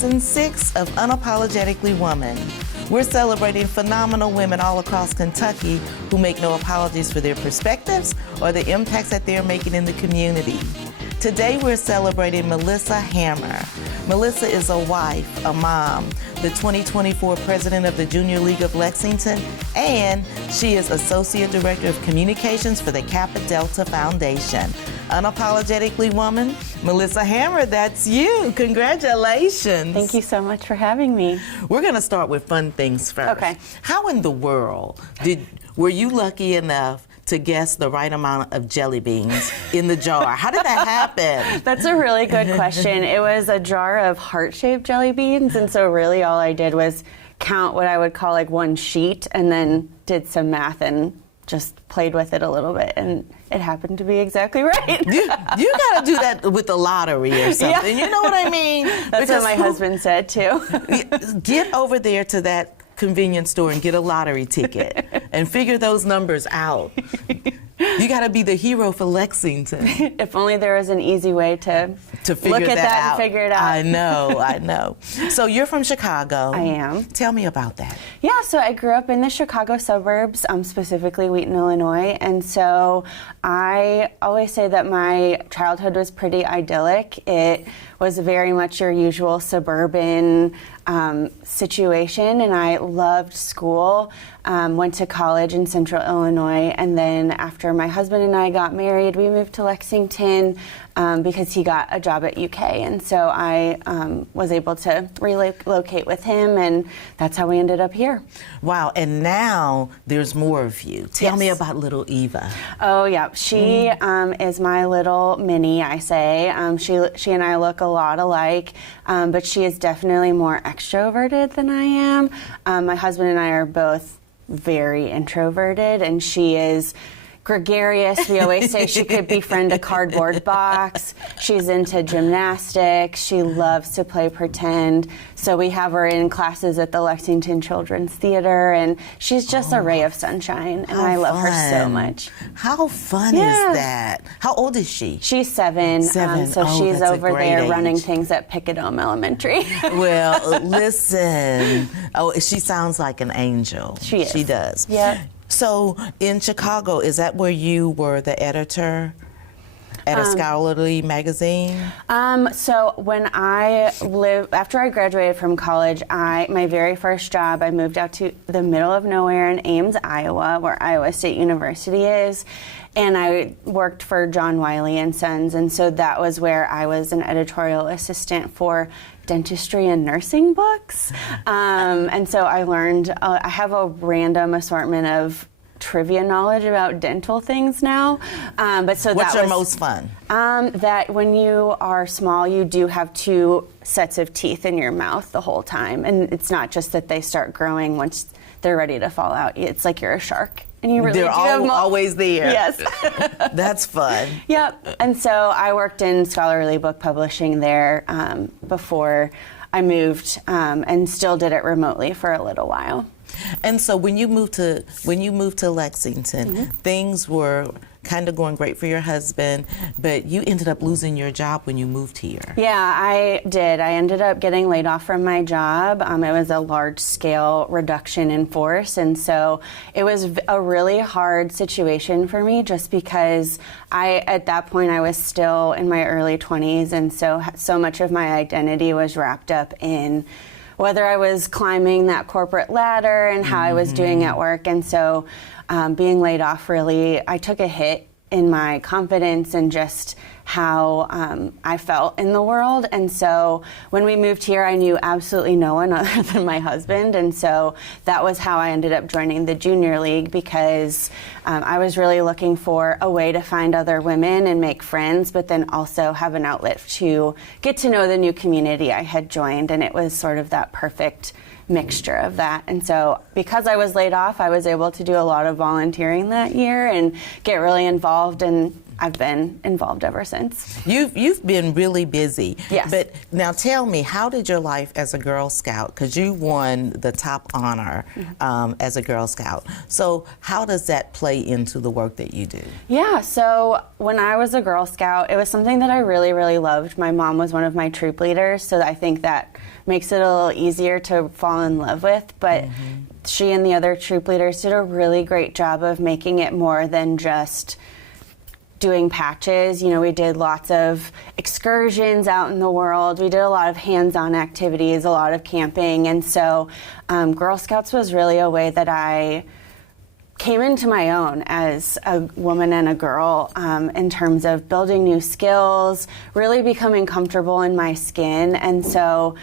Season 6 of Unapologetically Woman. We're celebrating phenomenal women all across Kentucky who make no apologies for their perspectives or the impacts that they're making in the community. Today we're celebrating Melissa Hammer. Melissa is a wife, a mom, the 2024 president of the Junior League of Lexington, and she is Associate Director of Communications for the Kappa Delta Foundation. Unapologetically Woman, Melissa Hammer, that's you. Congratulations. Thank you so much for having me. We're going to start with fun things first. Okay. How in the world were you lucky enough to guess the right amount of jelly beans in the jar? How did that happen? That's a really good question. It was a jar of heart-shaped jelly beans, and so really all I did was count what I would call like one sheet and then did some math and just played with it a little bit, and it happened to be exactly right. You got to do that with the lottery or something. Yeah. You know what I mean? That's what my husband said too. Get over there to that convenience store and get a lottery ticket and figure those numbers out. You got to be the hero for Lexington. If only there was an easy way to figure look at that out. And figure it out. I know. So you're from Chicago. I am. Tell me about that. Yeah, so I grew up in the Chicago suburbs, specifically Wheaton, Illinois, and so I always say that my childhood was pretty idyllic. It was very much your usual suburban situation, and I loved school. Went to college in Central Illinois, and then after my husband and I got married, we moved to Lexington because he got a job at UK, and so I was able to relocate with him, and that's how we ended up here. Wow, and now there's more of you. Tell me about little Eva. Oh yeah, she is my little mini, I say. She and I look a lot alike, but she is definitely more extroverted than I am. My husband and I are both very introverted, and she is gregarious. We always say she could befriend a cardboard box. She's into gymnastics. She loves to play pretend. So we have her in classes at the Lexington Children's Theater, and she's just a ray of sunshine, and I love her so much. How fun is that? How old is she? She's 7. So she's over there running things at Pickadome Elementary. Well, listen. Oh, she sounds like an angel. She is. She does. Yeah. So in Chicago, is that where you were the editor at a scholarly magazine? So when after I graduated from college, my very first job, I moved out to the middle of nowhere in Ames, Iowa, where Iowa State University is. And I worked for John Wiley & Sons, and so that was where I was an editorial assistant for dentistry and nursing books. And so I learned, I have a random assortment of trivia knowledge about dental things now. What's your most fun? That when you are small, you do have 2 sets of teeth in your mouth the whole time. And it's not just that they start growing once they're ready to fall out. It's like you're a shark. And you really They're always there. Yes. That's fun. Yep. And so I worked in scholarly book publishing there before I moved, and still did it remotely for a little while. And so when you moved to Lexington, things were kind of going great for your husband, but you ended up losing your job when you moved here. Yeah, I did. I ended up getting laid off from my job. It was a large-scale reduction in force, and so it was a really hard situation for me just because at that point, I was still in my early 20s, and so much of my identity was wrapped up in whether I was climbing that corporate ladder and how I was doing at work. And so being laid off, really, I took a hit in my confidence and just how I felt in the world. And so when we moved here, I knew absolutely no one other than my husband. And so that was how I ended up joining the Junior League, because I was really looking for a way to find other women and make friends, but then also have an outlet to get to know the new community I had joined. And it was sort of that perfect mixture of that. And so because I was laid off, I was able to do a lot of volunteering that year and get really involved in I've been involved ever since. You've been really busy. Yes. But now tell me, how did your life as a Girl Scout, because you won the top honor as a Girl Scout, so how does that play into the work that you do? Yeah, so when I was a Girl Scout, it was something that I really, really loved. My mom was one of my troop leaders, so I think that makes it a little easier to fall in love with, but she and the other troop leaders did a really great job of making it more than just doing patches. You know, we did lots of excursions out in the world. We did a lot of hands-on activities, a lot of camping, and so Girl Scouts was really a way that I came into my own as a woman and a girl in terms of building new skills, really becoming comfortable in my skin, and so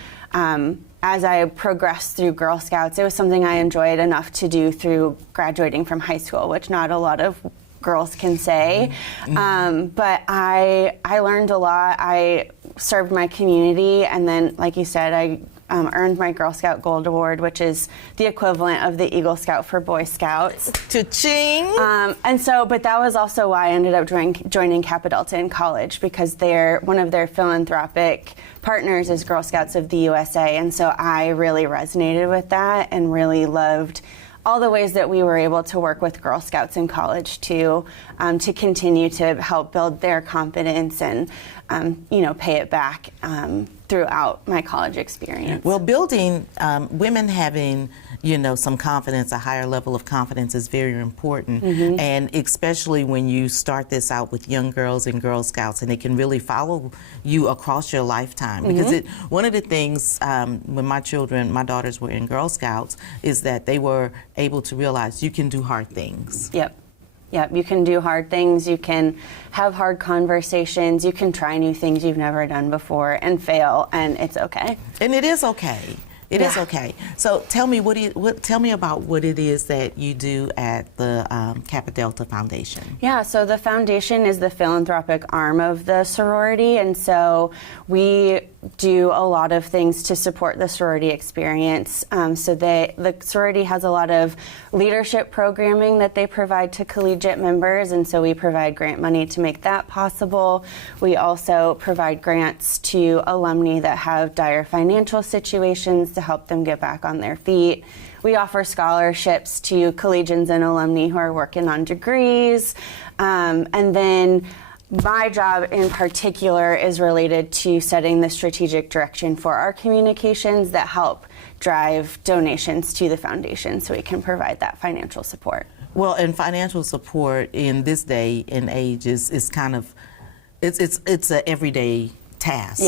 as I progressed through Girl Scouts, it was something I enjoyed enough to do through graduating from high school, which not a lot of girls can say. But I learned a lot. I served my community, and then, like you said, I earned my Girl Scout Gold Award, which is the equivalent of the Eagle Scout for Boy Scouts. Cha-ching! And so, but that was also why I ended up joining Kappa Delta in college, because one of their philanthropic partners is Girl Scouts of the USA, and so I really resonated with that and really loved all the ways that we were able to work with Girl Scouts in college to continue to help build their confidence and pay it back throughout my college experience. Well, building women having some confidence, a higher level of confidence, is very important, and especially when you start this out with young girls and Girl Scouts, and it can really follow you across your lifetime. Because one of the things when my daughters were in Girl Scouts, is that they were able to realize you can do hard things. Yep, you can do hard things, you can have hard conversations, you can try new things you've never done before and fail, and it's okay. And it is okay. It is okay. So tell me tell me about what it is that you do at the Kappa Delta Foundation. Yeah, so the foundation is the philanthropic arm of the sorority, and so we do a lot of things to support the sorority experience. So the sorority has a lot of leadership programming that they provide to collegiate members, and so we provide grant money to make that possible. We also provide grants to alumni that have dire financial situations to help them get back on their feet. We offer scholarships to collegians and alumni who are working on degrees, and then my job in particular is related to setting the strategic direction for our communications that help drive donations to the foundation so we can provide that financial support. Well, and financial support in this day and age is kind of, it's an everyday task,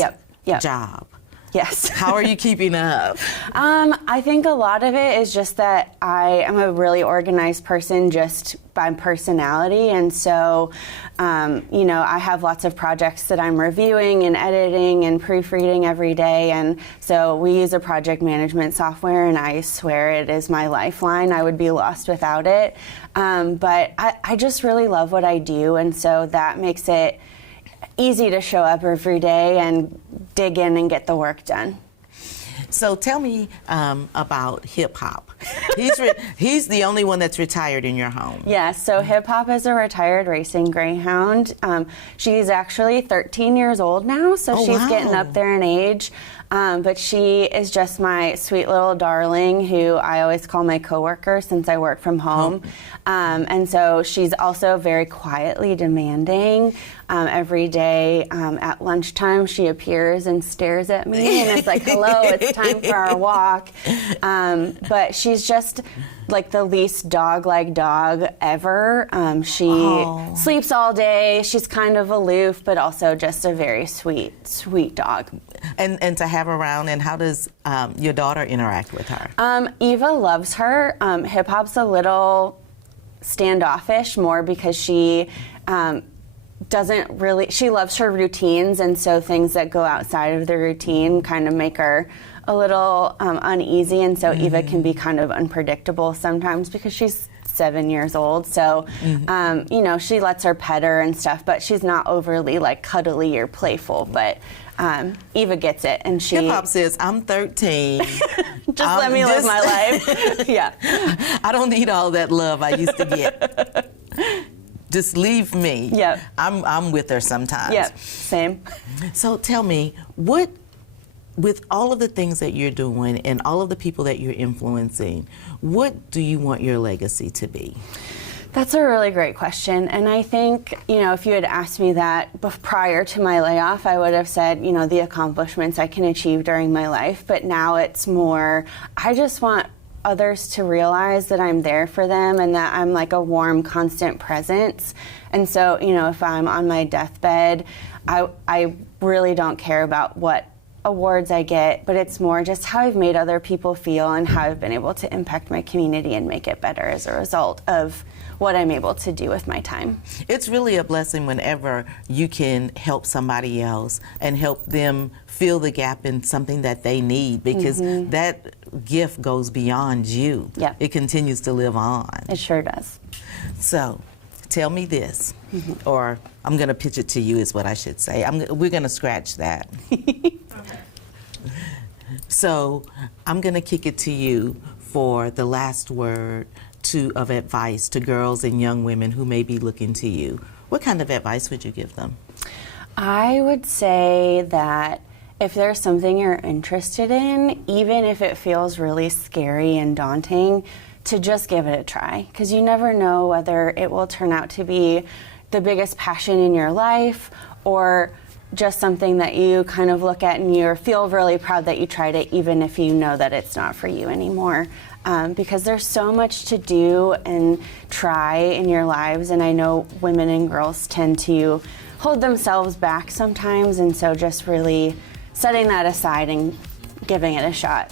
job. Yes. How are you keeping up? I think a lot of it is just that I am a really organized person just by personality, and so I have lots of projects that I'm reviewing and editing and proofreading every day, and so we use a project management software, and I swear it is my lifeline. I would be lost without it, but I just really love what I do, and so that makes it easy to show up every day and dig in and get the work done. So tell me about hip hop. He's the only one that's retired in your home. Yeah, so Hip Hop is a retired racing greyhound. She's actually 13 years old now, so she's getting up there in age. But she is just my sweet little darling who I always call my coworker since I work from home. And so she's also very quietly demanding. Every day at lunchtime she appears and stares at me and it's like, hello, it's time for our walk. But she's just like the least dog-like dog ever. She sleeps all day. She's kind of aloof, but also just a very sweet, sweet dog. And to have her around, and how does your daughter interact with her? Eva loves her. Hip Hop's a little standoffish, more because she she loves her routines, and so things that go outside of the routine kind of make her a little uneasy, and so Eva can be kind of unpredictable sometimes because she's 7 years old. So, she lets her pet her and stuff, but she's not overly like cuddly or playful, but Eva gets it, and she... Hip Hop says, I'm 13. Let me live my life. Yeah. I don't need all that love I used to get. Just leave me. Yep. I'm with her sometimes. Yep, same. So tell me, what, with all of the things that you're doing and all of the people that you're influencing, what do you want your legacy to be? That's a really great question. And I think, if you had asked me that prior to my layoff, I would have said, the accomplishments I can achieve during my life. But now it's more, I just want others to realize that I'm there for them and that I'm like a warm, constant presence. And so, if I'm on my deathbed, I really don't care about what awards I get, but it's more just how I've made other people feel and how I've been able to impact my community and make it better as a result of what I'm able to do with my time. It's really a blessing whenever you can help somebody else and help them fill the gap in something that they need, because that gift goes beyond you. Yeah. It continues to live on. It sure does. So, tell me this, or I'm going to pitch it to you is what I should say. We're going to scratch that. So, I'm going to kick it to you for the last word of advice to girls and young women who may be looking to you. What kind of advice would you give them? I would say that if there's something you're interested in, even if it feels really scary and daunting, to just give it a try, because you never know whether it will turn out to be the biggest passion in your life or just something that you kind of look at and you feel really proud that you tried it, even if you know that it's not for you anymore. Because there's so much to do and try in your lives, and I know women and girls tend to hold themselves back sometimes, and so just really setting that aside and giving it a shot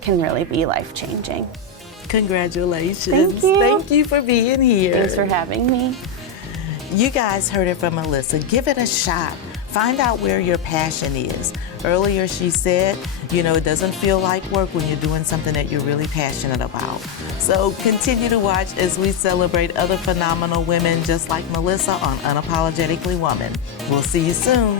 can really be life-changing. Congratulations. Thank you. Thank you for being here. Thanks for having me. You guys heard it from Melissa. Give it a shot. Find out where your passion is. Earlier she said, it doesn't feel like work when you're doing something that you're really passionate about. So continue to watch as we celebrate other phenomenal women just like Melissa on Unapologetically Woman. We'll see you soon.